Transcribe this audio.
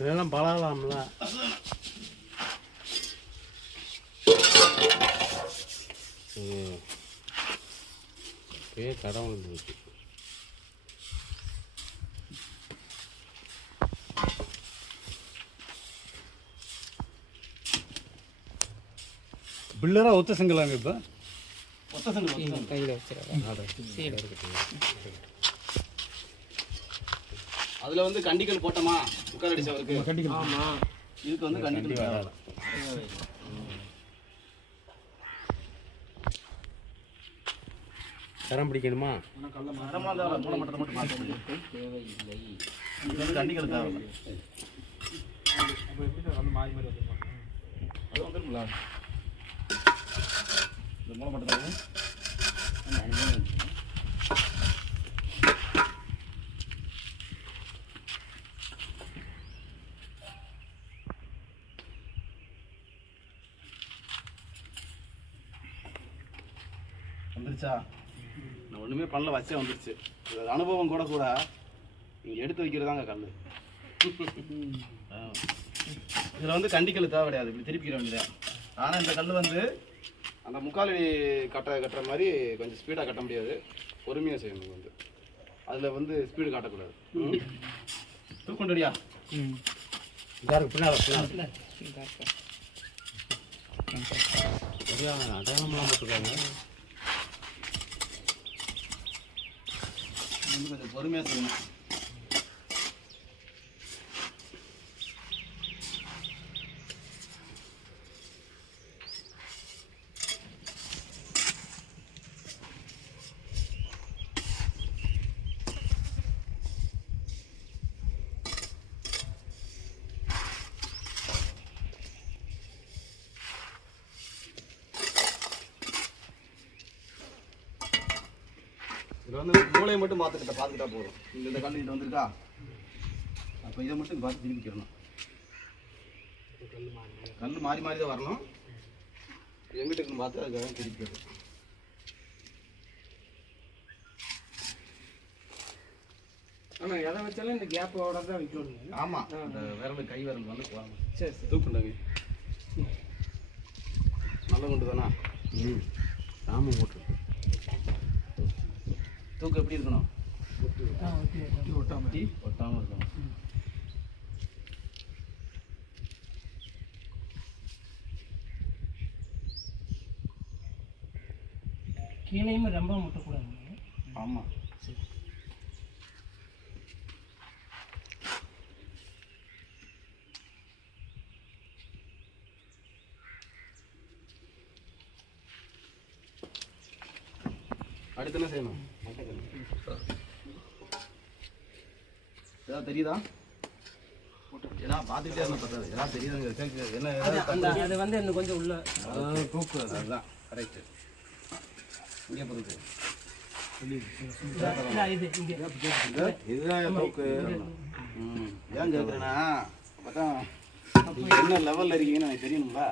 இதெல்லாம் பழகலாம்ல. கடவுள் இருந்துச்சு. பில்லரா ஒத்த செங்கலாங்க. இப்போ ஒத்த செங்கல் கையில் வச்சுருக்கேன். அதில் வந்து கண்டிக்கல் போட்டோமா உட்கார அடிச்சு அவருக்கு கண்டிக்கல். ஆமாம், இதுக்கு வந்து கண்டிக்கல் கரம் பிடிக்கணுமா? மூலமட்டத்தை மட்டும் பார்க்க தேவையில்லை. இது வந்து கண்டிக்கல் தேவை. அது வந்துருங்களா இந்த மூலமட்டத்தை வந்துருச்சா? நான் ஒன்றுமே பண்ணல, வச்சே வந்துருச்சு. அனுபவம் கூட கூட நீங்கள் எடுத்து வைக்கிறதாங்க கல். இதில் வந்து கண்டிக்கல் தேவை கிடையாது, இப்படி திருப்பிக்கிற வேண்டியது. ஆனால் இந்த கல் வந்து அந்த முக்காலி கட்டுற மாதிரி கொஞ்சம் ஸ்பீடாக கட்ட முடியாது, பொறுமையாக செய்யணும். வந்து அதில் வந்து ஸ்பீடு காட்டக்கூடாது. தூக்கொண்டுடியா பின்னால் அடையாளமெல்லாம் போட்டுருக்காங்க. வந்து கொஞ்சம் பொறுமையாக செய்யணும். இதில் வந்து மூளையை மட்டும் பார்த்துக்கிட்டா போதும். இந்த கல் கிட்ட வந்துருக்கா, அப்போ இதை மட்டும் பார்த்து திருப்பிக்கிறணும். கல் மாறி மாறி தான் வரணும். எங்கிட்ட இருக்குன்னு பார்த்து அதுக்காக திருப்பிக்கிறது. ஆனால் எதை வச்சாலும் இந்த கேப்போட தான் வைக்கணும். ஆமாம், இந்த விரல் கை விரல் வந்து போவாங்க. சரி சரி, தூக்குண்டாங்க. நல்ல குண்டு தானா? சாமம் போட்டுருக்கு. தூக்கு எப்படி இருக்கணும்? ஒட்டாமல் இருக்கணும். கீழேயுமே ரொம்ப முட்டக்கூடாது. ஆமாம். அடுத்து என்ன செய்யணும்? ஏதாவது தெரியுதா? ஏன்னா பார்த்துக்கிட்டே இருந்தால் பத்தாது. ஏதாவது தெரியுதாங்க என்ன? அது வந்து இன்னும் கொஞ்சம் உள்ள தூக்கு. அதுதான் கரெக்டு. இங்கே பொறுத்து இதுதான் தூக்கு. ஏன் கேட்குறேன்னா அப்போ தான் என்ன லெவலில் இருக்கீங்கன்னு எனக்கு தெரியணுங்களா?